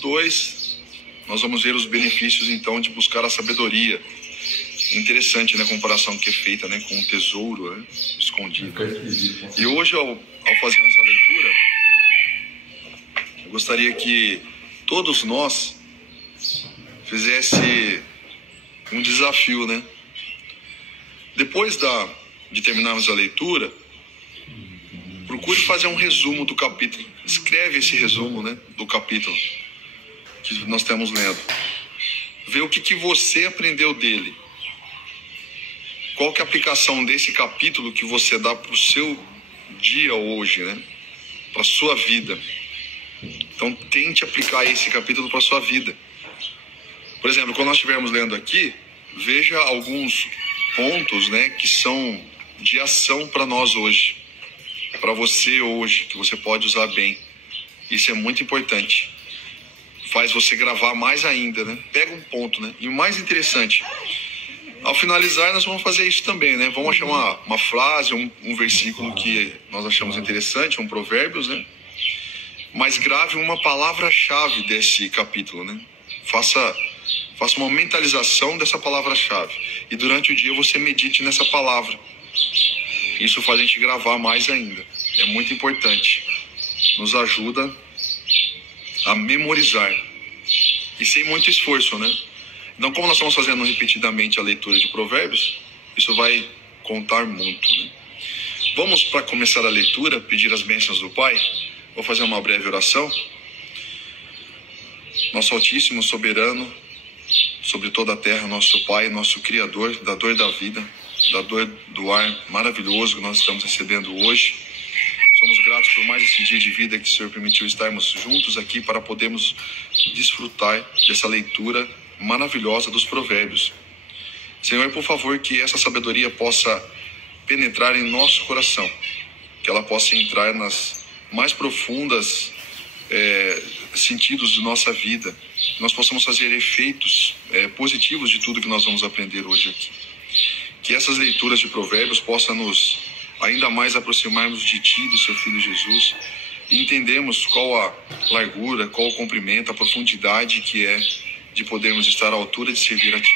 2, nós vamos ver os benefícios, então, de buscar a sabedoria. Interessante, né, a comparação que é feita, né, com um tesouro, né, escondido. E hoje, ao fazermos a leitura, eu gostaria que todos nós fizesse um desafio, né? Depois de terminarmos a leitura, procure fazer um resumo do capítulo. Escreve esse resumo, né, do capítulo que nós estamos lendo. Vê o que você aprendeu dele. Qual que é a aplicação desse capítulo que você dá para o seu dia hoje, né? Para a sua vida. Então, tente aplicar esse capítulo para a sua vida. Por exemplo, quando nós estivermos lendo aqui, veja alguns pontos, né, que são de ação para nós hoje. Para você hoje, que você pode usar bem. Isso é muito importante. Faz você gravar mais ainda, né? Pega um ponto, né? E o mais interessante, ao finalizar, nós vamos fazer isso também, né? Vamos achar uma frase, um versículo que nós achamos interessante, um provérbios, né? Mas grave uma palavra-chave desse capítulo, né? Faça uma mentalização dessa palavra-chave. E durante o dia você medite nessa palavra. Isso faz a gente gravar mais ainda. É muito importante. Nos ajuda a memorizar. E sem muito esforço, né? Então, como nós estamos fazendo repetidamente a leitura de provérbios, isso vai contar muito, né? Vamos, para começar a leitura, pedir as bênçãos do Pai. Vou fazer uma breve oração. Nosso Altíssimo, Soberano, sobre toda a terra, nosso Pai, nosso Criador, dador da vida, dador do ar maravilhoso que nós estamos recebendo hoje. Somos gratos por mais esse dia de vida que o Senhor permitiu estarmos juntos aqui para podermos desfrutar dessa leitura maravilhosa dos provérbios. Senhor, por favor, que essa sabedoria possa penetrar em nosso coração, que ela possa entrar nas mais profundas sentidos de nossa vida, que nós possamos fazer efeitos positivos de tudo que nós vamos aprender hoje aqui. Que essas leituras de provérbios possam nos ainda mais aproximarmos de Ti, do Seu Filho Jesus, e entendemos qual a largura, qual o comprimento, a profundidade que é de podermos estar à altura de servir a Ti.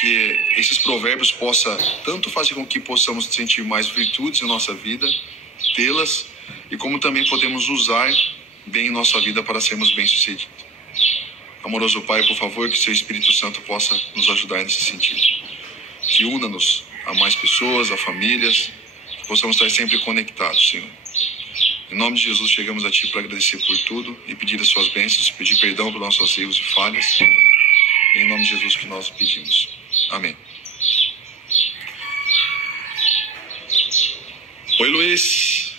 Que esses provérbios possam tanto fazer com que possamos sentir mais virtudes em nossa vida, tê-las, e como também podemos usar bem em nossa vida para sermos bem-sucedidos. Amoroso Pai, por favor, que Seu Espírito Santo possa nos ajudar nesse sentido. Que una-nos a mais pessoas, a famílias, que possamos estar sempre conectados, Senhor. Em nome de Jesus, chegamos a Ti para agradecer por tudo e pedir as Suas bênçãos, pedir perdão pelos nossos erros e falhas. Em nome de Jesus que nós pedimos. Amém. Oi, Luiz.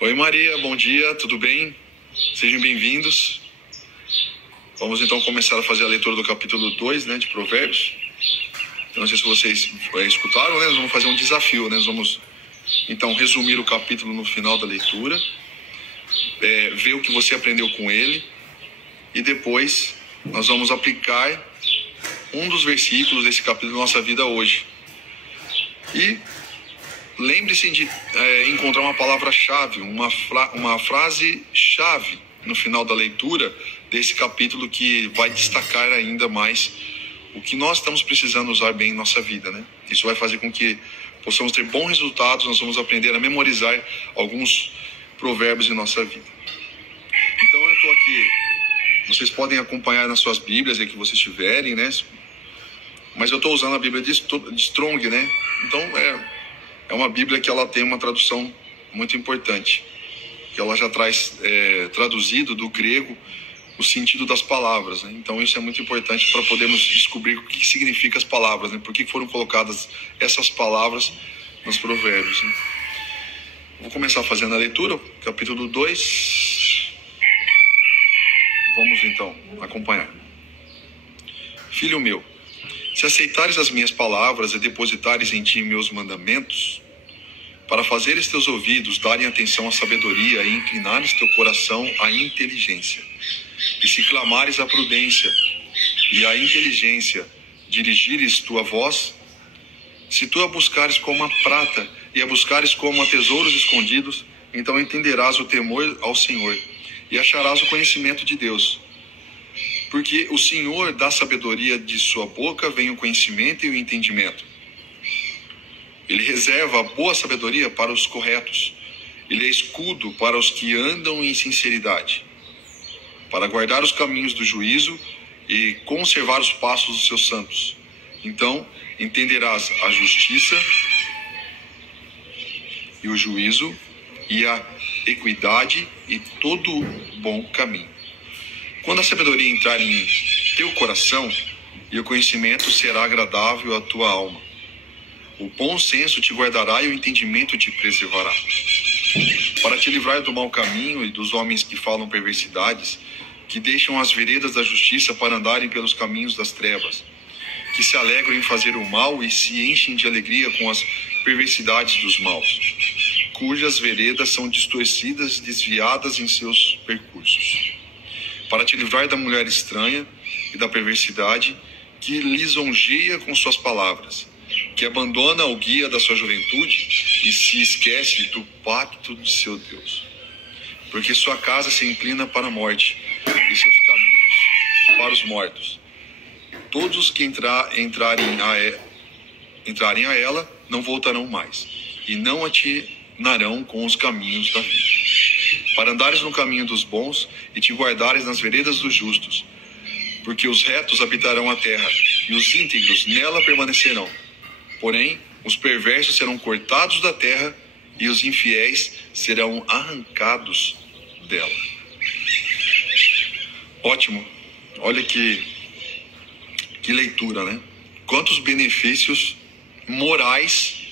Oi, Maria. Bom dia. Tudo bem? Sejam bem-vindos. Vamos então começar a fazer a leitura do capítulo 2, né, de Provérbios. Eu não sei se vocês escutaram, né? Nós vamos fazer um desafio, né? Nós vamos então resumir o capítulo no final da leitura, ver o que você aprendeu com ele, e depois nós vamos aplicar um dos versículos desse capítulo na nossa vida hoje. E lembre-se de encontrar uma palavra-chave, uma frase-chave no final da leitura desse capítulo que vai destacar ainda mais o que nós estamos precisando usar bem em nossa vida, né? Isso vai fazer com que possamos ter bons resultados. Nós vamos aprender a memorizar alguns provérbios em nossa vida. Então eu estou aqui, vocês podem acompanhar nas suas Bíblias aí que vocês tiverem, né? Mas eu estou usando a Bíblia de Strong, né? Então é uma Bíblia que ela tem uma tradução muito importante, que ela já traz traduzido do grego o sentido das palavras, né? Então isso é muito importante para podermos descobrir o que significa as palavras, né? Por que foram colocadas essas palavras nos provérbios, né? Vou começar fazendo a leitura, capítulo 2. Vamos então acompanhar. Filho meu, se aceitares as minhas palavras e depositares em ti meus mandamentos, para fazeres teus ouvidos darem atenção à sabedoria e inclinares teu coração à inteligência, e se clamares a prudência e a inteligência dirigires tua voz, se tu a buscares como a prata e a buscares como a tesouros escondidos, então entenderás o temor ao Senhor e acharás o conhecimento de Deus. Porque o Senhor dá sabedoria, de sua boca vem o conhecimento e o entendimento. Ele reserva a boa sabedoria para os corretos. Ele é escudo para os que andam em sinceridade, para guardar os caminhos do juízo e conservar os passos dos seus santos. Então entenderás a justiça e o juízo e a equidade e todo bom caminho. Quando a sabedoria entrar em teu coração, e o conhecimento será agradável à tua alma. O bom senso te guardará e o entendimento te preservará. Para te livrar do mau caminho e dos homens que falam perversidades, que deixam as veredas da justiça para andarem pelos caminhos das trevas, que se alegram em fazer o mal e se enchem de alegria com as perversidades dos maus, cujas veredas são distorcidas e desviadas em seus percursos. Para te livrar da mulher estranha e da perversidade, que lisonjeia com suas palavras, que abandona o guia da sua juventude e se esquece do pacto de seu Deus. Porque sua casa se inclina para a morte e seus caminhos para os mortos. Todos os que entrarem a ela não voltarão mais, e não atinarão com os caminhos da vida. Para andares no caminho dos bons e te guardares nas veredas dos justos, porque os retos habitarão a terra, e os íntegros nela permanecerão. Porém, os perversos serão cortados da terra, e os infiéis serão arrancados dela. Ótimo. Olha que leitura, né? Quantos benefícios morais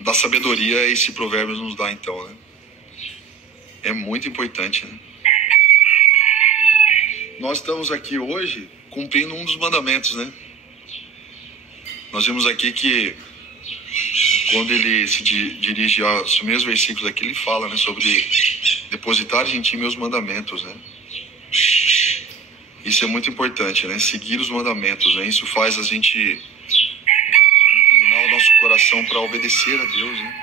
da sabedoria esse provérbio nos dá, então, né? É muito importante, né? Nós estamos aqui hoje cumprindo um dos mandamentos, né? Nós vimos aqui que quando ele se dirige aos primeiros versículos aqui, ele fala, né, sobre depositar em ti meus mandamentos, né? Isso é muito importante, né? Seguir os mandamentos, né? Isso faz a gente inclinar o nosso coração para obedecer a Deus, né?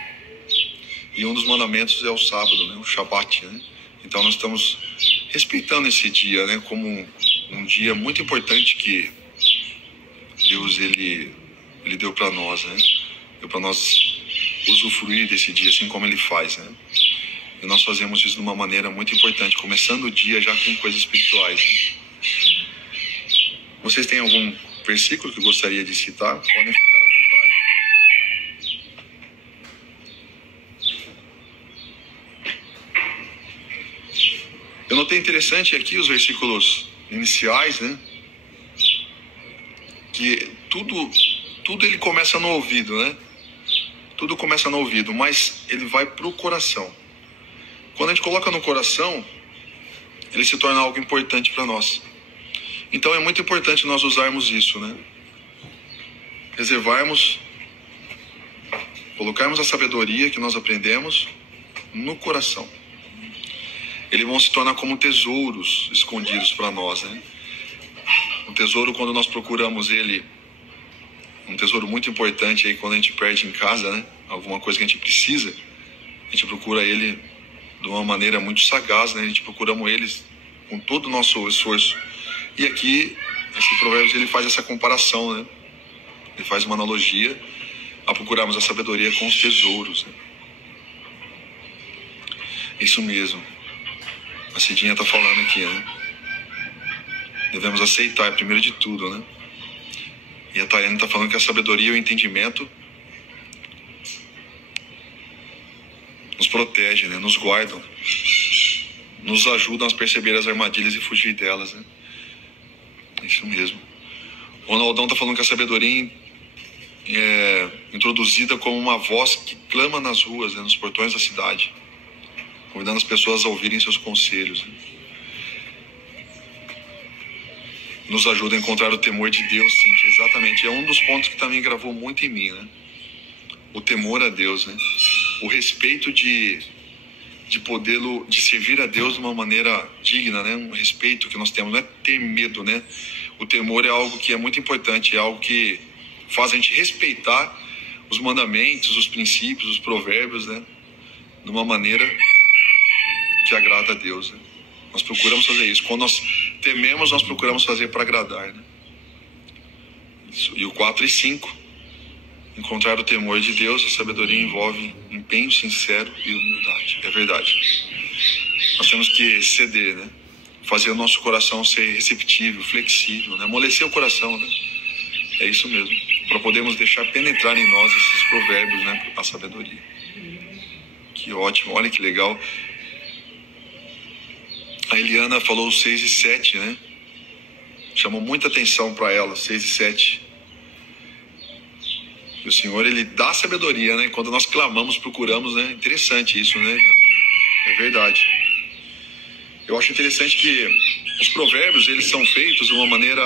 E um dos mandamentos é o sábado, né? O Shabat, né? Então nós estamos respeitando esse dia, né? Como um dia muito importante que Deus ele deu para nós, né? Deu para nós usufruir desse dia, assim como Ele faz, né? E nós fazemos isso de uma maneira muito importante, começando o dia já com coisas espirituais, né? Vocês têm algum versículo que gostaria de citar? Podem ficar à vontade. Eu notei interessante aqui os versículos iniciais, né? Que tudo ele começa no ouvido, né? Tudo começa no ouvido, mas ele vai para o coração. Quando a gente coloca no coração, ele se torna algo importante para nós. Então é muito importante nós usarmos isso, né? Reservarmos, colocarmos a sabedoria que nós aprendemos no coração. Eles vão se tornar como tesouros escondidos para nós, né? Um tesouro, quando nós procuramos ele, um tesouro muito importante aí quando a gente perde em casa, né? Alguma coisa que a gente precisa, a gente procura ele de uma maneira muito sagaz, né? A gente procuramos eles com todo o nosso esforço. E aqui, esse provérbio, ele faz essa comparação, né? Ele faz uma analogia a procurarmos a sabedoria com os tesouros, né? Isso mesmo. A Cidinha está falando aqui, né? Devemos aceitar, primeiro de tudo, né? E a Tayane está falando que a sabedoria e o entendimento nos protege, né? Nos guardam, nos ajudam a perceber as armadilhas e fugir delas, né? Isso mesmo. O Ronaldão está falando que a sabedoria é introduzida como uma voz que clama nas ruas, né? Nos portões da cidade, convidando as pessoas a ouvirem seus conselhos, né? Nos ajuda a encontrar o temor de Deus, sim, exatamente. É um dos pontos que também gravou muito em mim, né? O temor a Deus, né? O respeito de servir a Deus de uma maneira digna, né? Um respeito que nós temos, não é ter medo, né? O temor é algo que é muito importante, é algo que faz a gente respeitar os mandamentos, os princípios, os provérbios, né? De uma maneira que agrada a Deus, né? Nós procuramos fazer isso. Quando nós tememos, nós procuramos fazer para agradar, né? Isso. E o 4 e 5. Encontrar o temor de Deus, a sabedoria envolve empenho sincero e humildade. É verdade. Nós temos que ceder, né? Fazer o nosso coração ser receptível, flexível, né? Amolecer o coração, né? É isso mesmo. Para podermos deixar penetrar em nós esses provérbios, né? A sabedoria. Que ótimo, olha que legal. A Eliana falou 6 e 7, né? Chamou muita atenção para ela, 6 e 7. E o Senhor, Ele dá sabedoria, né? Quando nós clamamos, procuramos, né? Interessante isso, né? É verdade. Eu acho interessante que os provérbios, eles são feitos de uma maneira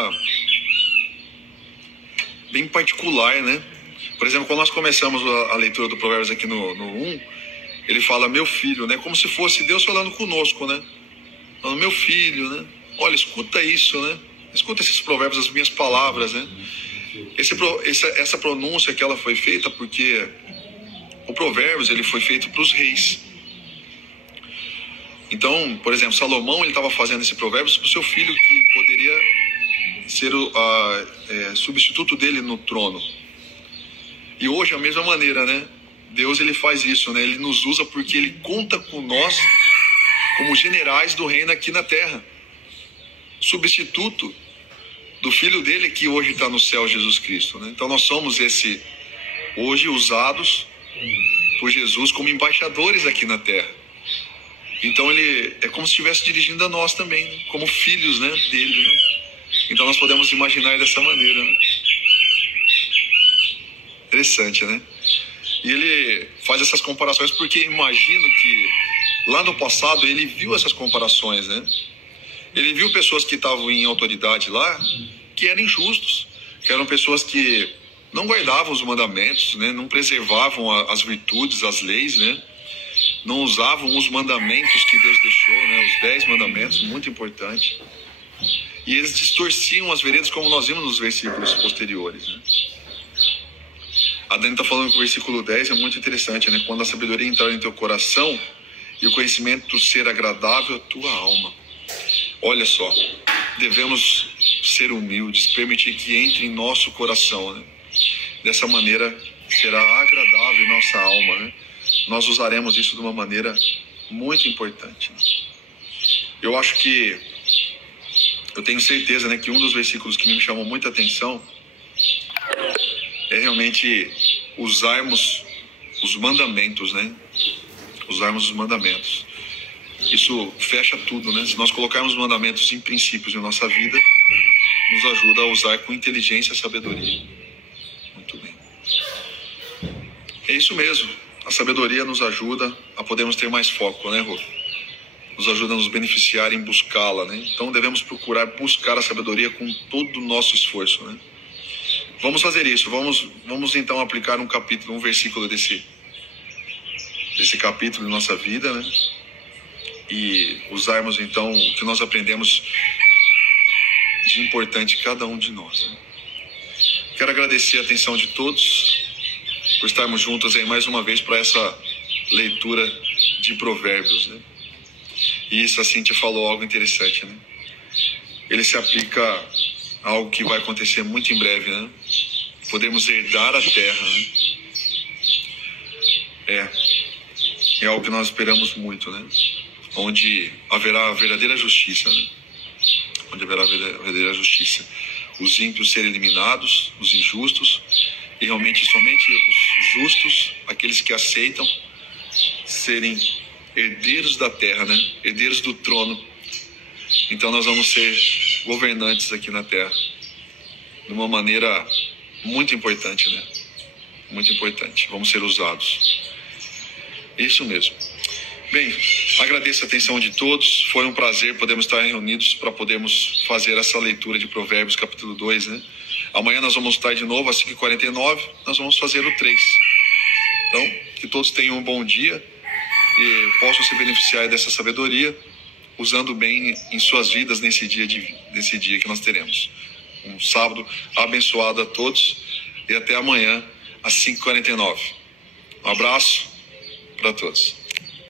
bem particular, né? Por exemplo, quando nós começamos a leitura do Provérbios aqui no 1, ele fala, meu filho, né? Como se fosse Deus falando conosco, né? Falando, meu filho, né? Olha, escuta isso, né? Escuta esses provérbios, as minhas palavras, né? Essa pronúncia que ela foi feita porque o Provérbios, ele foi feito para os reis. Então, por exemplo, Salomão, ele estava fazendo esse Provérbios para o seu filho, que poderia ser o substituto dele no trono. E hoje, a mesma maneira, né? Deus, ele faz isso, né? Ele nos usa porque ele conta com nós como generais do reino aqui na terra. Substituto do filho dele que hoje está no céu, Jesus Cristo, né? Então nós somos hoje usados por Jesus como embaixadores aqui na terra. Então ele é como se estivesse dirigindo a nós também, né? Como filhos, né, dele, né? Então nós podemos imaginar dessa maneira, né? Interessante, né? E ele faz essas comparações porque imagino que lá no passado ele viu essas comparações, né? Ele viu pessoas que estavam em autoridade lá, que eram injustos, que eram pessoas que não guardavam os mandamentos, né? Não preservavam as virtudes, as leis, né? Não usavam os mandamentos que Deus deixou, né? Os 10 mandamentos, muito importante. E eles distorciam as veredas, como nós vimos nos versículos posteriores, né? A Dani está falando que o versículo 10 é muito interessante, né? Quando a sabedoria entrar em teu coração e o conhecimento ser agradável à tua alma. Olha só, devemos ser humildes, permitir que entre em nosso coração, né? Dessa maneira será agradável em nossa alma, né? Nós usaremos isso de uma maneira muito importante, né? Eu acho que, eu tenho certeza, né, que um dos versículos que me chamou muita atenção é realmente usarmos os mandamentos, né? Usarmos os mandamentos. Isso fecha tudo, né? Se nós colocarmos os mandamentos em princípios em nossa vida, nos ajuda a usar com inteligência e sabedoria. Muito bem. É isso mesmo. A sabedoria nos ajuda a podermos ter mais foco, né, Rô? Nos ajuda a nos beneficiar em buscá-la, né? Então devemos procurar buscar a sabedoria com todo o nosso esforço, né? Vamos fazer isso. Vamos então aplicar um versículo desse capítulo em nossa vida, né? E usarmos então o que nós aprendemos de importante cada um de nós, né? Quero agradecer a atenção de todos por estarmos juntos aí mais uma vez para essa leitura de Provérbios, né? E isso, a Cíntia falou algo interessante, né? Ele se aplica a algo que vai acontecer muito em breve, né? Podemos herdar a terra, né? É algo que nós esperamos muito, né? Onde haverá a verdadeira justiça, né? Onde haverá a verdadeira justiça. Os ímpios serem eliminados, os injustos, e realmente somente os justos, aqueles que aceitam, serem herdeiros da terra, né? Herdeiros do trono. Então nós vamos ser governantes aqui na terra de uma maneira muito importante, né? Muito importante. Vamos ser usados. Isso mesmo. Bem, agradeço a atenção de todos. Foi um prazer podermos estar reunidos para podermos fazer essa leitura de Provérbios, capítulo 2, né? Amanhã nós vamos estar de novo às 5h49. Nós vamos fazer o 3. Então, que todos tenham um bom dia e possam se beneficiar dessa sabedoria, usando bem em suas vidas nesse dia que nós teremos. Um sábado abençoado a todos e até amanhã às 5h49. Um abraço para todos.